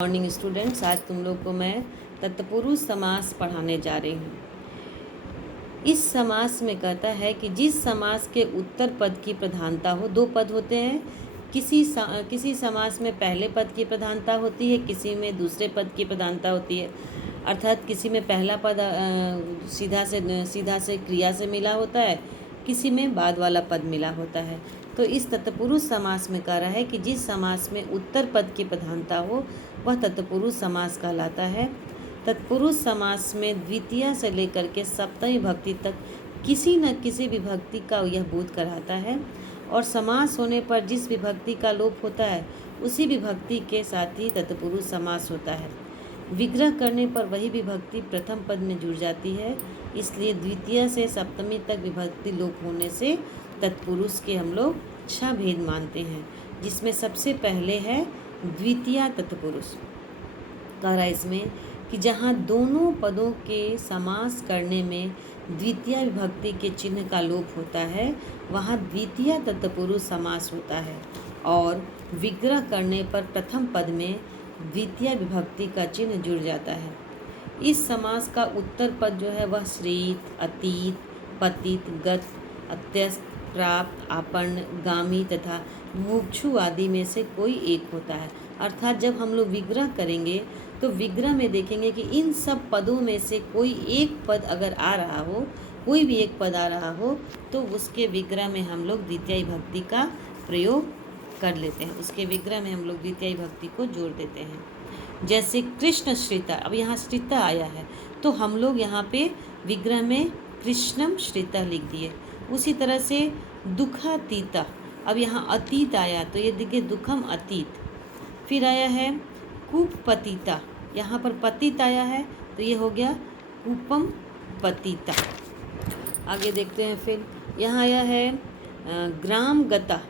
Morning students, आज तुम लोग को मैं तत्पुरुष समास पढ़ाने जा रही हूँ। इस समास में कहता है कि जिस समास के उत्तर पद की प्रधानता हो, दो पद होते हैं। किसी समास में पहले पद की प्रधानता होती है, किसी में दूसरे पद की प्रधानता होती है। अर्थात किसी में पहला पद सीधा से क्रिया से मिला होता है, किसी में बाद वाला पद मिला होता है। तो इस तत्पुरुष समास में कह रहा है कि जिस समास में उत्तर पद की प्रधानता हो वह तत्पुरुष समास कहलाता है। तत्पुरुष समास में द्वितीया से लेकर के सप्तमी विभक्ति तक किसी न किसी विभक्ति का यह बोध कराता है, और समास होने पर जिस विभक्ति का लोप होता है उसी विभक्ति के साथ ही तत्पुरुष समास होता है। विग्रह करने पर वही विभक्ति प्रथम पद में जुड़ जाती है, इसलिए द्वितीय से सप्तमी तक विभक्ति लोप होने से तत्पुरुष के हम लोग 6 भेद मानते हैं, जिसमें सबसे पहले है द्वितीया तत्पुरुष। कह रहा है इसमें कि जहाँ दोनों पदों के समास करने में द्वितीय विभक्ति के चिन्ह का लोप होता है वहाँ द्वितीय तत्पुरुष समास होता है, और विग्रह करने पर प्रथम पद में द्वितीय विभक्ति का चिन्ह जुड़ जाता है। इस समास का उत्तर पद जो है वह श्रित, अतीत, पतित, गत, अत्यस्त, प्राप्त, आपन्न, गामी तथा मुमुक्षु आदि में से कोई एक होता है। अर्थात जब हम लोग विग्रह करेंगे तो विग्रह में देखेंगे कि इन सब पदों में से कोई एक पद अगर आ रहा हो, कोई भी एक पद आ रहा हो, तो उसके विग्रह में हम लोग द्वितीय विभक्ति का प्रयोग कर लेते हैं। उसके विग्रह में हम लोग द्वितीय विभक्ति को जोड़ देते हैं। जैसे कृष्ण श्रिता, अब यहाँ श्रिता आया है तो हम लोग यहाँ पे विग्रह में कृष्णम श्रिता लिख दिए। उसी तरह से दुखातीता, अब यहाँ अतीत आया तो ये देखिए दुखम अतीत। फिर आया है कूपपतिता, यहाँ पर पतित आया है तो ये हो गया कूपम पतिता। आगे देखते हैं। फिर यहाँ आया है ग्राम गता,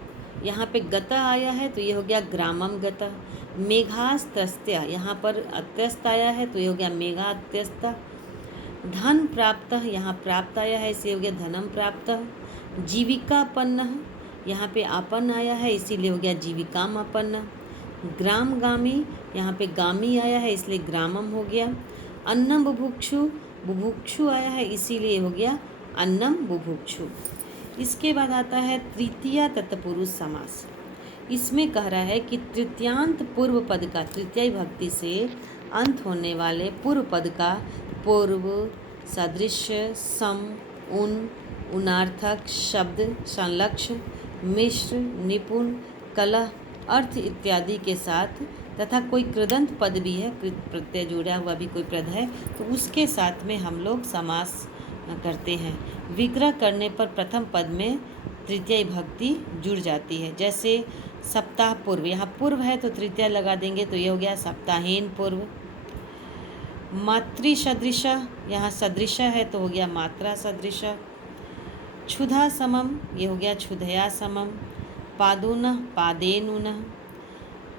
यहाँ पे गता आया है तो ये हो गया ग्रामम गता। मेघास्त्रस्त्या, यहाँ पर अत्यस्त आया है तो ये हो गया मेघा अत्यस्ता। धन प्राप्त, यहाँ प्राप्त आया है इसे हो गया धनम प्राप्त। जीविकापन्न, यहाँ पे आपन्न आया है इसीलिए हो गया जीविकाम आपन्न। ग्रामगामी, यहाँ पे गामी आया है इसलिए ग्रामम हो गया। अन्नम बुभुक्षु, बुभुक्षु आया है इसीलिए हो गया अन्नम बुभुक्षु। इसके बाद आता है तृतीया तत्पुरुष समास। इसमें कह रहा है कि तृतीयांत पूर्व पद का, तृतीय विभक्ति से अंत होने वाले पूर्व पद का पूर्व, सदृश्य, सम, उन, उनार्थक, शब्द, संलक्ष्य, मिश्र, निपुण, कलह, अर्थ इत्यादि के साथ तथा कोई कृदंत पद भी है, कृत प्रत्यय जुड़ा हुआ भी कोई पद है तो उसके साथ में हम लोग समास करते हैं। विग्रह करने पर प्रथम पद में तृतीय विभक्ति जुड़ जाती है। जैसे सप्ताह पूर्व, यहाँ पूर्व है तो तृतीय लगा देंगे तो ये हो गया सप्ताहेन पूर्व। मातृ सदृश, यहाँ सदृश है तो हो गया मात्रा सदृश। क्षुधा समम, ये हो गया क्षुधया समम। पादुन पादेनुन।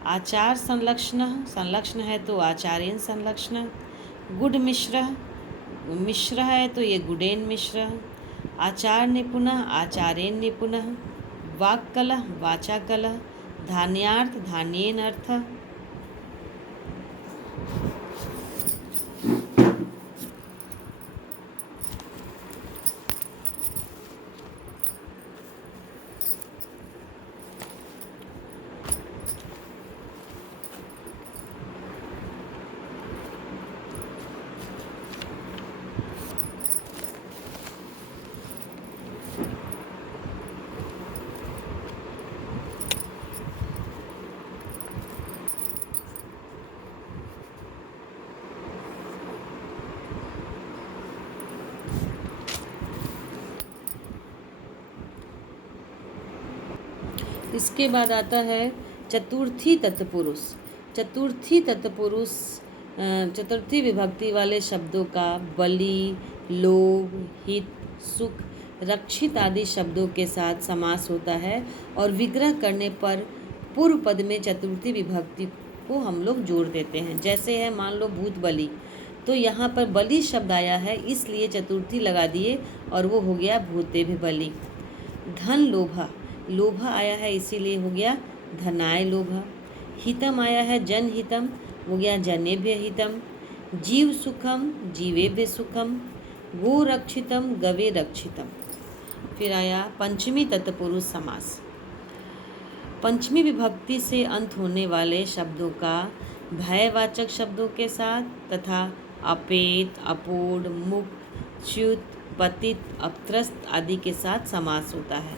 आचार संलक्षण, संलक्षण है तो आचार्यन संलक्षण। गुड मिश्र, मिश्र है तो ये गुडेन मिश्र। आचार निपुण, आचार्यन निपुण। वाक्कलह, वाचा कलह। धान्यार्थ, धान्येन अर्थ। इसके बाद आता है चतुर्थी तत्पुरुष। चतुर्थी तत्पुरुष चतुर्थी विभक्ति वाले शब्दों का बलि, लोभ, हित, सुख, रक्षित आदि शब्दों के साथ समास होता है, और विग्रह करने पर पूर्व पद में चतुर्थी विभक्ति को हम लोग जोड़ देते हैं। जैसे है मान लो भूत बलि, तो यहाँ पर बलि शब्द आया है इसलिए चतुर्थी लगा दिए और वो हो गया भूते भी बलि। धन लोभा, लोभा आया है इसीलिए हो गया धनाय लोभा। हितम आया है जनहितम, वो गया जनेभ्य हितम, जीव सुखम जीवेभ्य सुखम, गो रक्षितम गवे रक्षितम। फिर आया पंचमी तत्पुरुष समास। पंचमी विभक्ति से अंत होने वाले शब्दों का भयवाचक शब्दों के साथ तथा अपेत, अपूर्ण, मुक्त, च्युत, पतित, अपत्रस्त आदि के साथ समास होता है।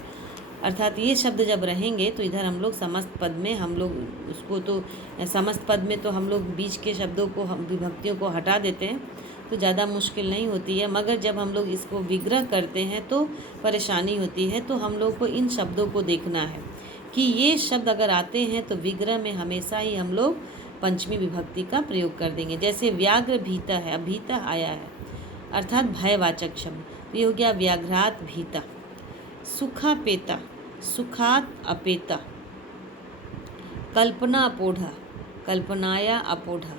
अर्थात ये शब्द जब रहेंगे तो इधर हम लोग समस्त पद में हम लोग उसको तो समस्त पद में तो हम लोग बीच के शब्दों को हम विभक्तियों को हटा देते हैं तो ज़्यादा मुश्किल नहीं होती है, मगर जब हम लोग इसको विग्रह करते हैं तो परेशानी होती है। तो हम लोग को इन शब्दों को देखना है कि ये शब्द अगर आते हैं तो विग्रह में हमेशा ही हम लोग पंचमी विभक्ति का प्रयोग कर देंगे। जैसे व्याघ्र भीता है, अब भीता आया है अर्थात भयवाचक शब्द, ये हो गया व्याघ्रात भीता। सुखा पेता, सुखात अपेता। कल्पना अपोढ़ा, कल्पनाया अपोढ़ा।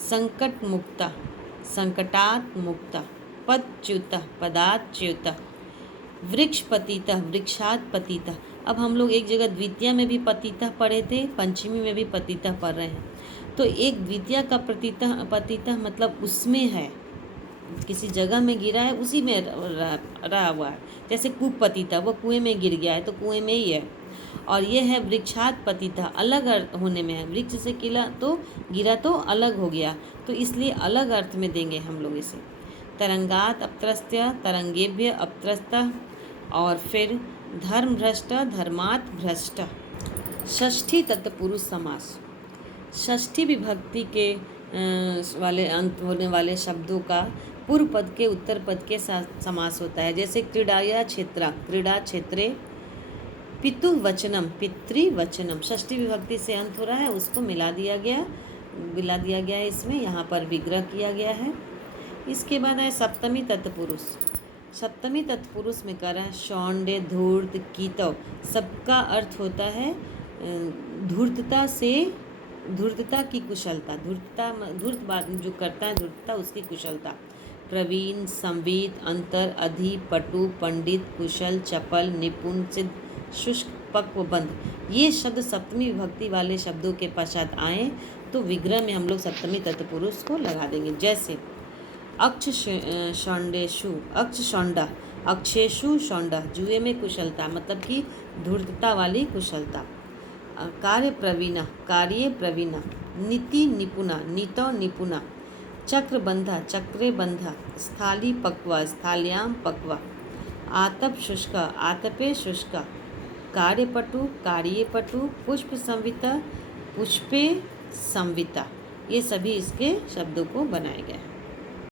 संकट मुक्ता, संकटात मुक्ता। पदच्युता, पदात च्युता। वृक्ष पतिता, वृक्षात पतिता। अब हम लोग एक जगह द्वितीय में भी पतिता पढ़े थे, पंचमी में भी पतिता पढ़ रहे हैं। तो एक द्वितीय का पतिता मतलब उसमें है, किसी जगह में गिरा है उसी में रहा हुआ है। जैसे कुपतिता, वो कुएं में गिर गया है तो कुएं में ही है। और ये है वृक्षात पतिता, अलग अर्थ होने में है। वृक्ष से गिरा तो अलग हो गया, तो इसलिए अलग अर्थ में देंगे हम लोग इसे। तरंगात अपत्रस्त्य, तरंगेभ्य अपत्रस्त। और फिर धर्म भ्रष्ट, धर्मात भ्रष्ट। षष्ठी तत्पुरुष समास। षष्ठी विभक्ति के वाले अंत होने वाले शब्दों का पूर्व पद के उत्तर पद के साथ समास होता है। जैसे क्रीडाया क्षेत्रा, क्रीडा क्षेत्रे। पितु वचनम, पितृवचनम। षष्ठी विभक्ति से अंत हो रहा है, उसको मिला दिया गया है इसमें, यहाँ पर विग्रह किया गया है। इसके बाद है सप्तमी तत्पुरुष। सप्तमी तत्पुरुष में कह रहा है शौंड्य, धूर्त, कीतव। सबका अर्थ होता है धूर्तता की कुशलता। धूर्त बात जो करता है, धूर्तता उसकी कुशलता। प्रवीण, संवित, अंतर, अधि, पटु, पंडित, कुशल, चपल, निपुण, सिद्ध, शुष्क, पक्वबंध। ये शब्द सप्तमी विभक्ति वाले शब्दों के पश्चात आए तो विग्रह में हम लोग सप्तमी तत्पुरुष को लगा देंगे। जैसे अक्ष शौंडेशु, अक्ष शौंडा, अक्षेशु शौंडा। जुए में कुशलता मतलब कि धूर्तता वाली कुशलता। कार्य प्रवीणा, कार्ये प्रवीणा। नीति निपुणा, नीतो निपुणा। चक्रबंधा, चक्रे बंधा। स्थाली पक्वा, स्थाल्याम पक्वा। आतप शुष्का, आतपे शुष्का। कार्यपटु, कार्ये पटु। पुष्प संविता, पुष्पे संविता। ये सभी इसके शब्दों को बनाए गए हैं।